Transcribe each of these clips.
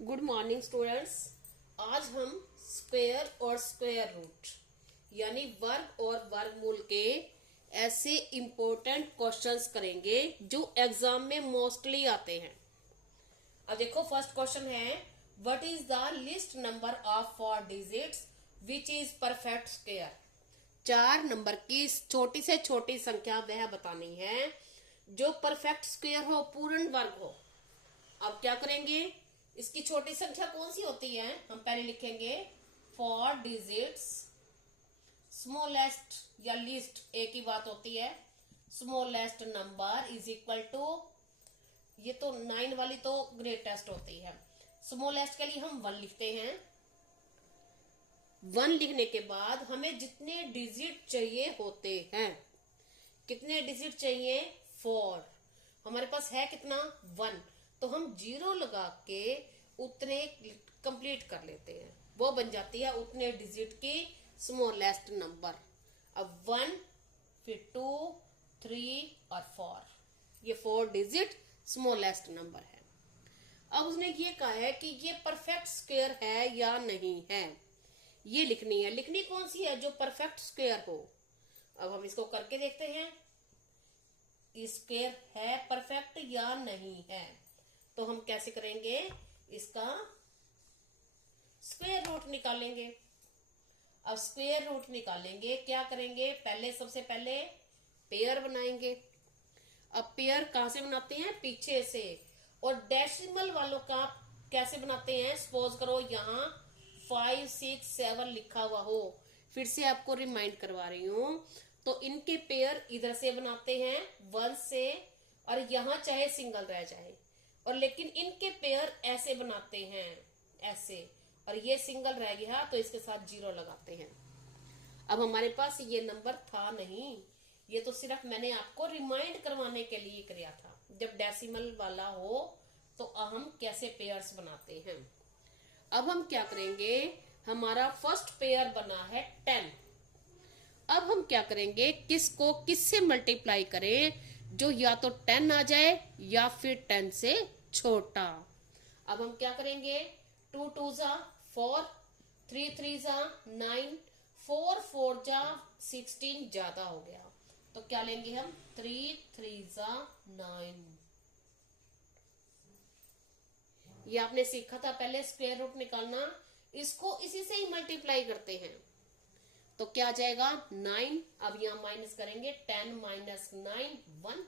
Good morning students. आज हम square और स्क्वायर रूट यानी वर्ग और वर्गमूल के ऐसे इंपॉर्टेंट क्वेश्चंस करेंगे जो एग्जाम में मोस्टली आते हैं। अब देखो, फर्स्ट क्वेश्चन है, what is the list number of 4 digits which is perfect square. 4 number की छोटी से छोटी संख्या वह बतानी है जो परफेक्ट स्क्वायर हो, पूर्ण वर्ग हो। अब क्या करेंगे, इसकी छोटी संख्या कौन सी होती है, हम पहले लिखेंगे 4 डिजिट्स, स्मॉलेस्ट या लीस्ट एक ही बात होती है। Smallest number is equal to, ये तो 9 वाली तो ग्रेटेस्ट होती है, स्मॉलेस्ट के लिए हम 1 लिखते हैं। 1 लिखने के बाद हमें जितने डिजिट चाहिए होते हैं, कितने डिजिट चाहिए, 4। हमारे पास है कितना, 1, तो हम 0 लगा के उतने कंप्लीट कर लेते हैं, वो बन जाती है उतने डिजिट की स्मॉलेस्ट नंबर। अब 1, फिर 2, 3 और 4, ये 4 डिजिट स्मॉलेस्ट नंबर है। अब उसने ये कहा है कि ये परफेक्ट स्क्वायर है या नहीं है, ये लिखनी है। लिखनी कौन सी है, जो परफेक्ट स्क्वायर हो। अब हम इसको करके देखते हैं, स्क्वायर है परफेक्ट या नहीं है। तो हम कैसे करेंगे, इसका स्क्वायर रूट निकालेंगे। अब स्क्वायर रूट निकालेंगे, क्या करेंगे, पहले सबसे पहले पेयर बनाएंगे। अब पेयर कहां से बनाते हैं, पीछे से। और डेसिमल वालों का कैसे बनाते हैं, सपोज करो यहां 5, 6, 7 लिखा हुआ हो, फिर से आपको रिमाइंड करवा रही हूं। तो इनके पेयर इधर से बनाते हैं 1 से, और यहां चाहे सिंगल रह जाए, और लेकिन इनके पेयर ऐसे बनाते हैं, ऐसे, और ये सिंगल रह गया तो इसके साथ 0 लगाते हैं। अब हमारे पास ये नंबर था नहीं, ये तो सिर्फ मैंने आपको रिमाइंड करवाने के लिए किया था। जब डेसिमल वाला हो तो हम कैसे पेयर्स बनाते हैं। अब हम क्या करेंगे, हमारा फर्स्ट पेयर बना है 10। अब हम क्या करेंगे, किसको किससे मल्टीप्लाई करें, जो या तो 10 आ जाए या फिर 10 से छोटा। अब हम क्या करेंगे, 2 2 जा 4, 3 3 जा 9, 4 4 जा 16 ज्यादा हो गया, तो क्या लेंगे हम, 3 3 जा 9। ये आपने सीखा था पहले स्क्वायर रूट निकालना, इसको इसी से ही मल्टीप्लाई करते हैं। तो क्या आ जाएगा 9। अब यहां माइनस करेंगे, 10 माइनस 9 1,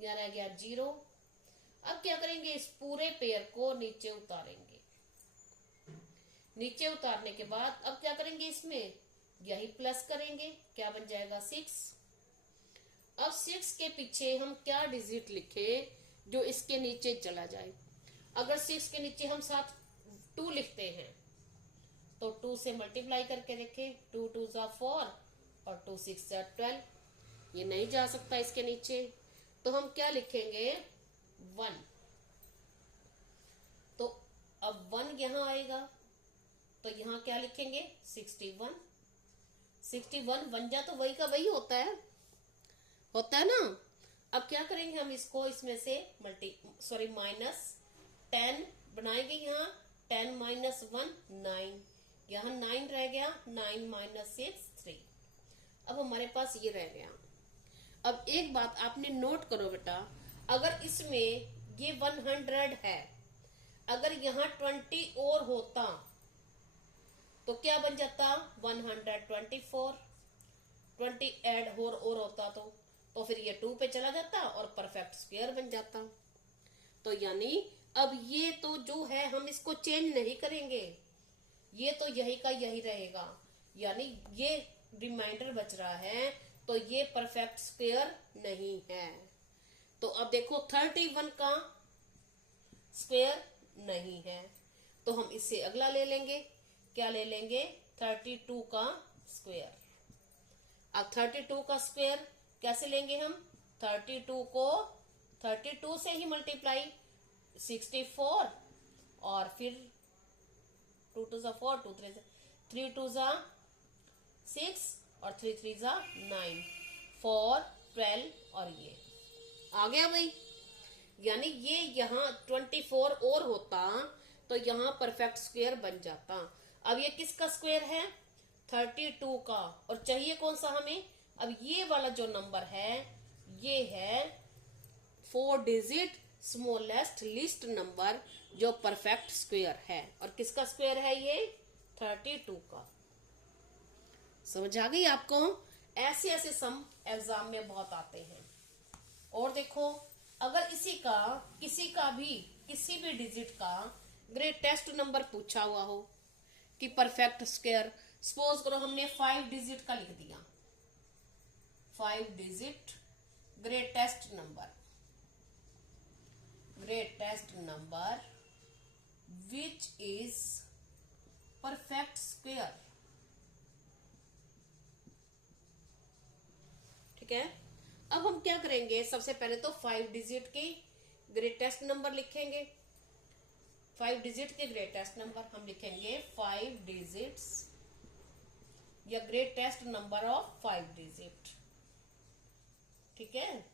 यहां रह गया 0। अब क्या करेंगे, इस पूरे पेयर को नीचे उतारेंगे। नीचे उतारने के बाद अब क्या करेंगे, इसमें यही प्लस करेंगे, क्या बन जाएगा 6। अब 6 के पीछे हम क्या डिजिट लिखे जो इसके नीचे चला जाए। अगर 6 के नीचे हम साथ 2 लिखते हैं तो 2 से मल्टीप्लाई करके देखें, 2 2 जा 4 और 2 6 जा 12, ये नहीं जा सकता इसके नीचे, तो हम क्या लिखेंगे, 1। तो अब 1 यहां आएगा, तो यहां क्या लिखेंगे, 61। 61 बन जा तो वही का वही होता है ना। अब क्या करेंगे, हम इसको इसमें से माइनस 10 बनाएंगे, यहाँ 10 माइनस 1 9, यहाँ 9 रह गया, 9 माइनस 6 3। अब हमारे पास ये रह गया। अब एक बात आपने नोट करो बेटा, अगर इसमें ये 100 है, अगर यहाँ 20 और होता तो क्या बन जाता, 124। 20 ऐड और होता तो फिर ये 2 पे चला जाता और परफेक्ट स्क्वायर बन जाता। तो यानी अब ये तो जो है हम इसको चेंज नहीं करेंगे, ये तो यही का यही रहेगा, यानी ये रिमाइंडर बच रहा है, तो ये परफेक्ट स्क्वायर नहीं है। तो अब देखो 31 का स्क्वायर नहीं है, तो हम इससे अगला ले लेंगे, क्या ले लेंगे, 32 का स्क्वायर। अब 32 का स्क्वायर कैसे लेंगे हम, 32 को 32 से ही मल्टीप्लाई, 64 और फिर 2 2 जा 4, 2 3 3 2 जा 6 और 3 3 जा 9, 4 12 और ये आ गया भाई। यानी ये यहाँ 24 और होता तो यहाँ परफेक्ट स्क्वायर बन जाता। अब ये किसका स्क्वायर है? 32 का। और चाहिए कौन सा हमें? अब ये वाला जो नंबर है ये है 4 डिजिट स्मॉलेस्ट लिस्ट नंबर जो परफेक्ट स्क्वायर है। और किसका स्क्वायर है ये? 32 का। समझ आ गई आपको? ऐसे ऐसे सम एग्जाम में बहुत आते हैं। और देखो, अगर किसी भी डिजिट का ग्रेटेस्ट नंबर पूछा हुआ हो कि परफेक्ट स्क्वायर, सपोज करो हमने 5 डिजिट का लिख दिया, 5 digit greatest number which is perfect square. ठीक है, अब हम क्या करेंगे? सबसे पहले तो 5 डिजिट के ग्रेटेस्ट नंबर लिखेंगे। 5 डिजिट के ग्रेटेस्ट नंबर हम लिखेंगे 5 डिजिट्स या ग्रेटेस्ट नंबर ऑफ 5 डिजिट। ठीक है,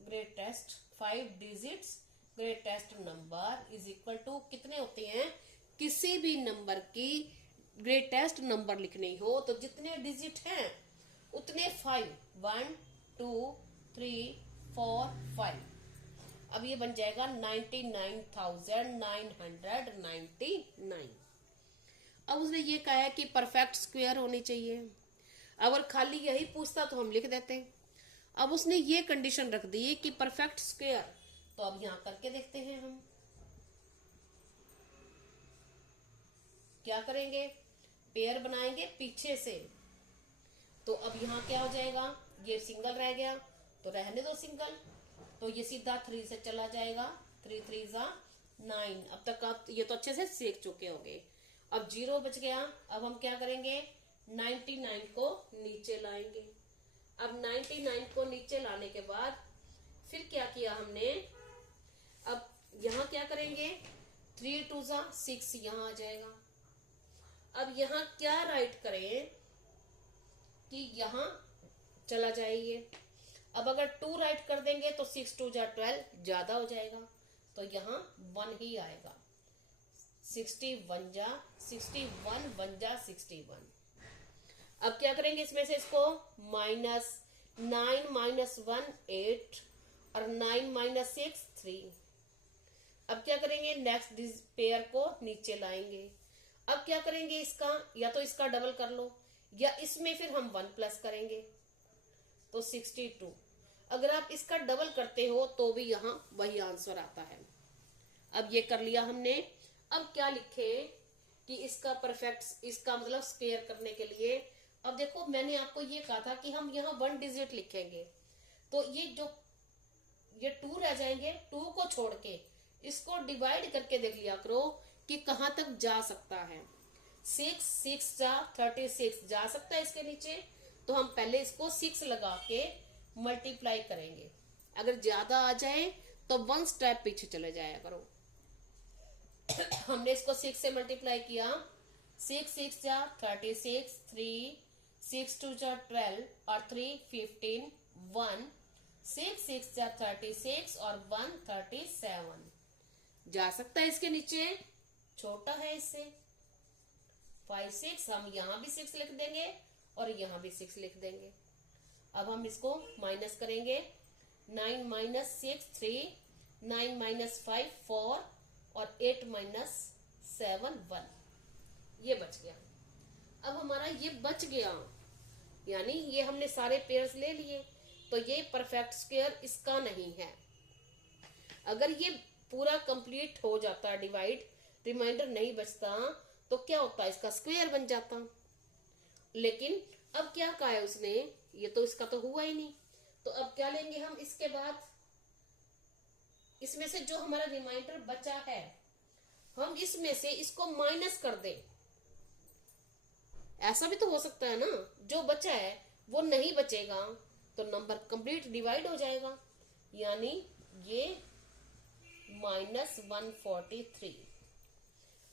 greatest 5 digits greatest number is equal to कितने होते हैं? किसी भी नंबर की ग्रेटेस्ट नंबर लिखनी हो तो जितने डिजिट हैं उतने 5, 1 2 3 4 5। अब ये बन जाएगा 99,999। अब उसने ये कहा है कि परफेक्ट स्क्वायर होनी चाहिए। अगर खाली यही पूछता तो हम लिख देते। अब उसने ये कंडीशन रख दी है कि परफेक्ट स्क्वायर, तो अब यहां करके देखते हैं हम क्या करेंगे। पेयर बनाएंगे पीछे से, तो अब यहाँ क्या हो जाएगा? ये सिंगल रह गया तो रहने दो सिंगल, तो ये सीधा 3 से चला जाएगा। 3 3 जा 9। अब तक आप ये तो अच्छे से सीख चुके होंगे। अब 0 बच गया। अब हम क्या करेंगे? 99 को नीचे लाएंगे। अब 99 को नीचे लाने के बाद फिर क्या किया हमने? अब यहाँ क्या करेंगे? 3 2 जा 6 यहाँ आ जाएगा। अब यहाँ क्या राइट करें कि यहाँ चला जाइए। अब अगर 2 राइट कर देंगे तो 6 2 जा 12 ज्यादा हो जाएगा, तो यहाँ 1 ही आएगा। 61 जा 61 1 जा 61। अब क्या करेंगे इसमें से? इसको -9 -1 8 और 9 -6 3। अब क्या करेंगे? नेक्स्ट पेयर को नीचे लाएंगे। अब क्या करेंगे? इसका या तो इसका डबल कर लो या इसमें फिर हम 1 प्लस करेंगे तो 62। अगर आप इसका डबल करते हो तो भी यहाँ वही आंसर आता है। अब ये कर लिया हमने। अब क्या लिखे कि इसका परफेक्ट, इसका मतलब स्क्वायर करने के लिए, अब देखो मैंने आपको ये कहा था कि हम यहाँ 1 डिजिट लिखेंगे, तो ये 2 रह जाएंगे। 2 को छोड़ के इसको डिवाइड करके देख लिया करो कि कहां तक जा सकता है। 6 6 जा 36 जा सकता है इसके नीचे, तो हम पहले इसको 6 लगा के मल्टीप्लाई करेंगे। अगर ज्यादा आ जाए तो 1 स्टेप पीछे चले जाया करो। हमने इसको 6 से मल्टीप्लाई किया। 6 6 जा 36 3 6 2 जा 12 और 3 15 1 6 6 जा 36 और 1 37 जा सकता है इसके नीचे, छोटा है इससे। 5 6 हम यहाँ भी 6 लिख देंगे और यहाँ भी 6 लिख देंगे। अब हम इसको माइनस करेंगे। 9 -6 3 9 -5 4 और 8 -7 1। ये बच गया। अब हमारा ये बच गया, यानी ये हमने सारे पेयर्स ले लिए, तो ये परफेक्ट स्क्वायर इसका नहीं है। अगर ये पूरा कंप्लीट हो जाता डिवाइड, रिमाइंडर नहीं बचता, तो क्या होता? इसका स्क्वायर बन जाता। लेकिन अब क्या कहा है उसने? ये तो इसका तो हुआ ही नहीं, तो अब क्या लेंगे हम इसके बाद? इसमें से जो हमारा रिमाइंडर बचा है, हम इसमें से इसको माइनस कर दें। ऐसा भी तो हो सकता है ना, जो बचा है वो नहीं बचेगा तो नंबर कंप्लीट डिवाइड हो जाएगा, यानी ये -143।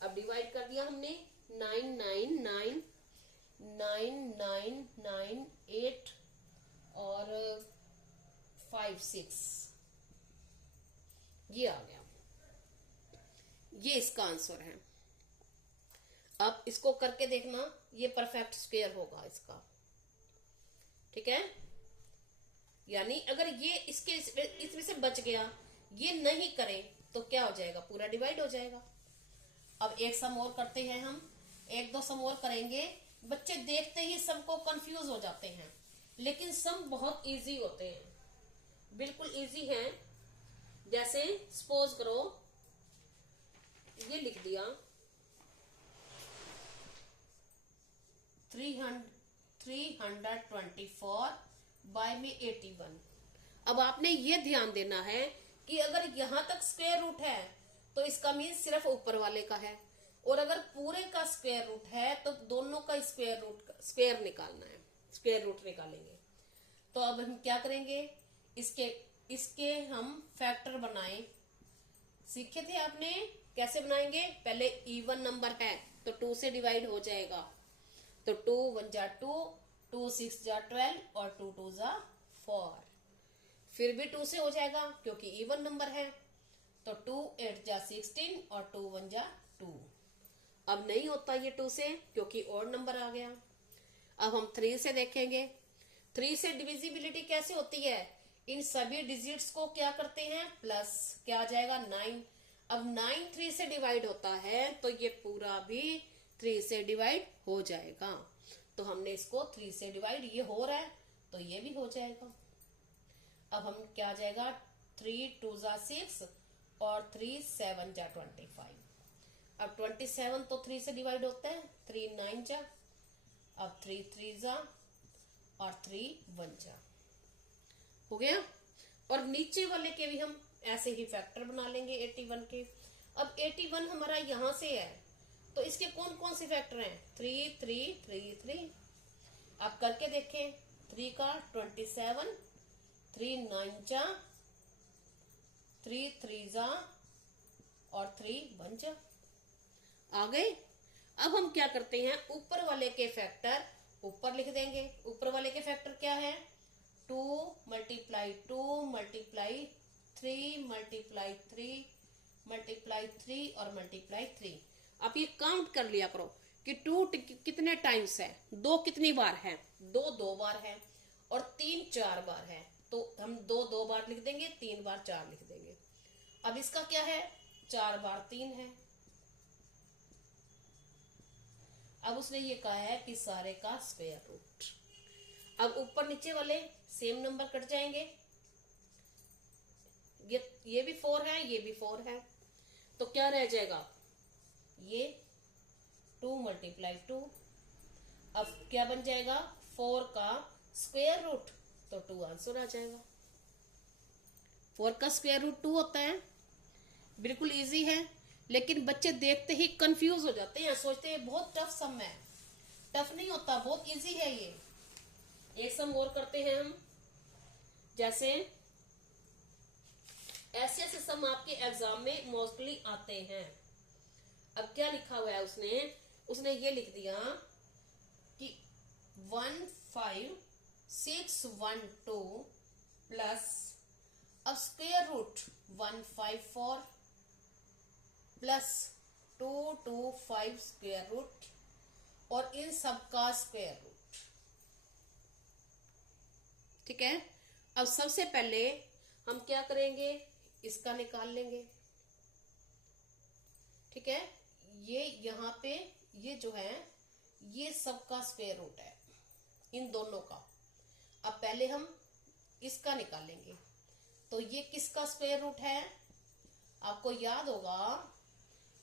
अब डिवाइड कर दिया हमने। 999 9998 और 5 6 ये आ गया। ये इसका आंसर है। अब इसको करके देखना, ये परफेक्ट स्क्वायर होगा इसका, ठीक है। यानी अगर ये इसके इसमें से बच गया, ये नहीं करें तो क्या हो जाएगा, पूरा डिवाइड हो जाएगा। अब एक सम और करते हैं हम, एक दो सम और करेंगे। बच्चे देखते ही सबको कंफ्यूज हो जाते हैं, लेकिन सम बहुत इजी होते हैं, बिल्कुल इजी हैं। जैसे सपोज करो, ये लिख दिया 324 बाय में 81। अब आपने ये ध्यान देना है कि अगर यहां तक स्क्वायर रूट है तो इसका मीन सिर्फ ऊपर वाले का है, और अगर पूरे का स्क्वायर रूट है तो दोनों का स्क्वायर निकालना है, स्क्वायर रूट निकालेंगे। तो अब हम क्या करेंगे, इसके हम फैक्टर बनाए, सीखे थे आपने कैसे बनाएंगे। पहले इवन नंबर है तो 2 से डिवाइड हो जाएगा, तो 2 1 जा 2, 2 6 जा 12 और 2 2 जा 4। फिर भी 2 से हो जाएगा क्योंकि इवन नंबर है, तो 2 8 जा 16 और 2 1 जा 2। अब नहीं होता ये 2 से क्योंकि और नंबर आ गया। अब हम 3 से देखेंगे, 3 से डिविजिबिलिटी कैसे होती है, इन सभी डिजिट्स को क्या करते हैं, प्लस, क्या आ जाएगा 9। अब 9 3 से डिवाइड होता है तो ये पूरा भी 3 से डिवाइड हो जाएगा। तो हमने इसको 3 से डिवाइड, ये हो रहा है तो ये भी हो जाएगा। अब हम क्या आ जाएगा, 3 2 जा 6 और 3 7 जा 25। अब 27 तो 3 से डिवाइड होता है, 3 9 जा, अब 3 3 जा और 3 1 जा, हो गया। और नीचे वाले के भी हम ऐसे ही फैक्टर बना लेंगे 81 के। अब 81 हमारा यहां से है तो इसके कौन कौन से फैक्टर हैं, 3 3 3 3। आप करके देखें, 3 का 27, 3 9 जा, 3 3 जा और 3 1 जा, आ गए। अब हम क्या करते हैं, ऊपर वाले के फैक्टर ऊपर लिख देंगे। ऊपर वाले के फैक्टर क्या है, 2 मल्टीप्लाई 2 मल्टीप्लाई 3 मल्टीप्लाई 3 मल्टीप्लाई 3 और मल्टीप्लाई 3। आप ये काउंट कर लिया करो कि 2 कितने टाइम्स है, 2 कितनी बार है, 2 2 बार है और 3 4 बार है। तो हम 2 2 बार लिख देंगे, 3 बार 4 लिख देंगे। अब इसका क्या है, 4 बार 3 है। अब उसने ये कहा है कि सारे का स्क्वायर रूट। अब ऊपर नीचे वाले सेम नंबर कट जाएंगे, ये भी 4 है, ये भी 4 है, तो क्या रह जाएगा, ये 2 मल्टीप्लाई 2। अब क्या बन जाएगा, 4 का स्क्वायर रूट, तो 2 आंसर आ जाएगा। 4 का स्क्वायर रूट 2 होता है, बिल्कुल इजी है। लेकिन बच्चे देखते ही कंफ्यूज हो जाते हैं, सोचते हैं बहुत टफ सम है। टफ नहीं होता, बहुत इजी है ये। एक सम और करते हैं हम, जैसे ऐसे ऐसे सम आपके एग्जाम में मोस्टली आते हैं। अब क्या लिखा हुआ है उसने ये लिख दिया कि 15612 प्लस अब square root 154 plus 225 square root और इन सब का स्क्वायर रूट, ठीक है। अब सबसे पहले हम क्या करेंगे, इसका निकाल लेंगे, ठीक है। ये यहाँ पे ये जो है ये सबका स्क्वायर रूट है, इन दोनों का। अब पहले हम इसका निकालेंगे, तो ये किसका स्क्वायर रूट है, आपको याद होगा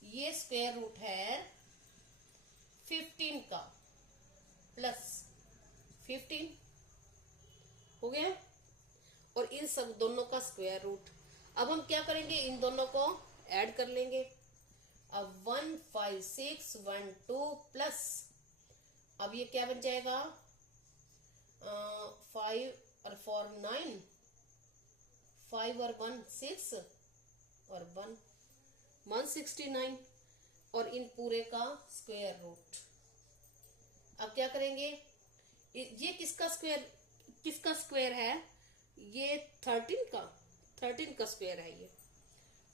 ये स्क्वायर रूट है 15 का, प्लस 15 हो गया, और इन सब दोनों का स्क्वायर रूट। अब हम क्या करेंगे, इन दोनों को ऐड कर लेंगे। अब 15612 प्लस अब ये क्या बन जाएगा, 5 और 4 9, 5 और 1 6 और 1 169 और इन पूरे का स्क्वायर रूट। अब क्या करेंगे, ये किसका स्क्वायर है, ये 13 का स्क्वायर है ये,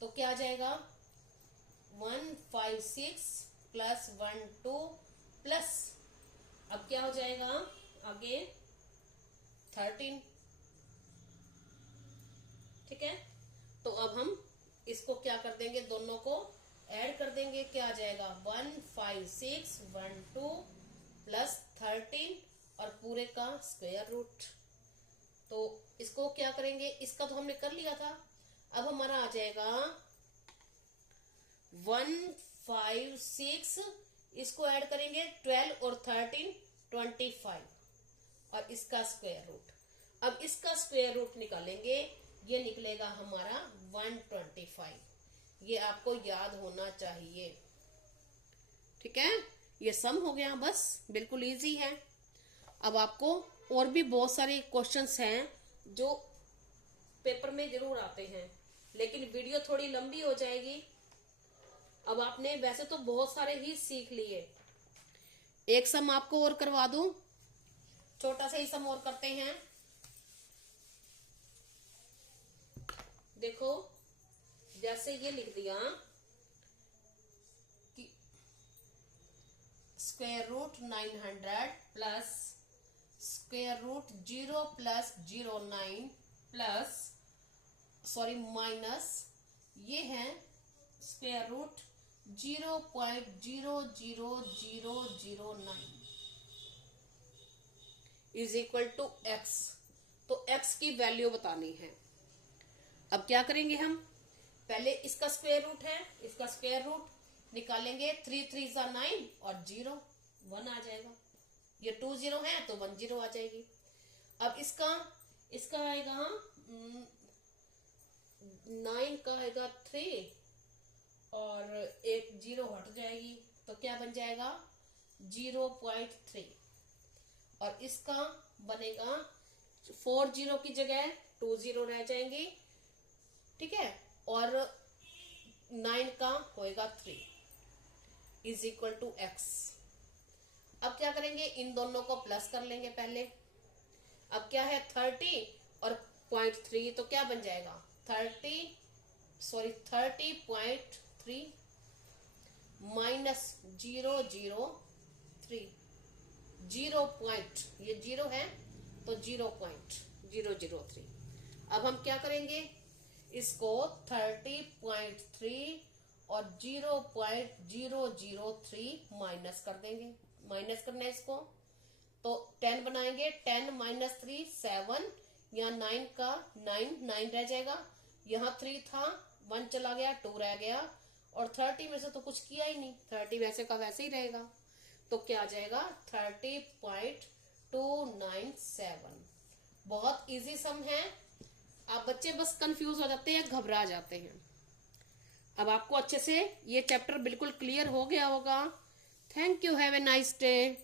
तो क्या आ जाएगा 156 प्लस 12 प्लस, अब क्या हो जाएगा आगे 13। ठीक है, तो अब हम इसको क्या कर देंगे, दोनों को ऐड कर देंगे। क्या आ जाएगा 15612 प्लस 13 और पूरे का स्क्वायर रूट। तो इसको क्या करेंगे, इसका तो हमने कर लिया था, अब हमारा आ जाएगा 156, इसको ऐड करेंगे 12 और 13 25 और इसका स्क्वायर रूट। अब इसका स्क्वायर रूट निकालेंगे, ये निकलेगा हमारा 125। ये आपको याद होना चाहिए। ठीक है, ये सम हो गया, बस बिल्कुल इजी है। अब आपको और भी बहुत सारे क्वेश्चंस हैं जो पेपर में जरूर आते हैं, लेकिन वीडियो थोड़ी लंबी हो जाएगी। अब आपने वैसे तो बहुत सारे ही सीख लिए, एक सम आपको और करवा दूं, छोटा सा ही सम और करते हैं। देखो, जैसे ये लिख दिया कि square root 900 plus square root 0 plus 09 plus sorry minus ये है square root 0.00009 is equal to X. तो एक्स की वैल्यू बतानी है। अब क्या करेंगे हम, पहले इसका स्क्वायर रूट है, इसका स्क्वायर रूट निकालेंगे, 3 3 9 और 0 1 आ जाएगा। ये 2 0 है तो 1 0 आ जाएगी। अब इसका आएगा 9 का आएगा 3 और एक 0 हट जाएगी, तो क्या बन जाएगा 0.3 और इसका बनेगा 4 0 की जगह 2 0 रह जाएंगे। ठीक है, और 9 का होएगा 3 इज इक्वल टू एक्स। अब क्या करेंगे, इन दोनों को प्लस कर लेंगे पहले। अब क्या है 30 और 0.3, तो क्या बन जाएगा 30.3 माइनस 0.003 0 पॉइंट, ये 0 है तो 0.003। अब हम क्या करेंगे, इसको 30.3 और 0.003 माइनस कर देंगे। माइनस करना है इसको तो 10 बनाएंगे, 10 माइनस 3 7, यहाँ 9 का 9 रह जाएगा, यहाँ 3 था 1 चला गया 2 रह गया, और 30 में से तो कुछ किया ही नहीं, 30 वैसे का वैसे ही रहेगा। तो क्या आ जाएगा 30.297। बहुत इजी सम है। आप बच्चे बस कंफ्यूज हो जाते हैं, घबरा जाते हैं। अब आपको अच्छे से ये चैप्टर बिल्कुल क्लियर हो गया होगा। Thank you, have a nice day.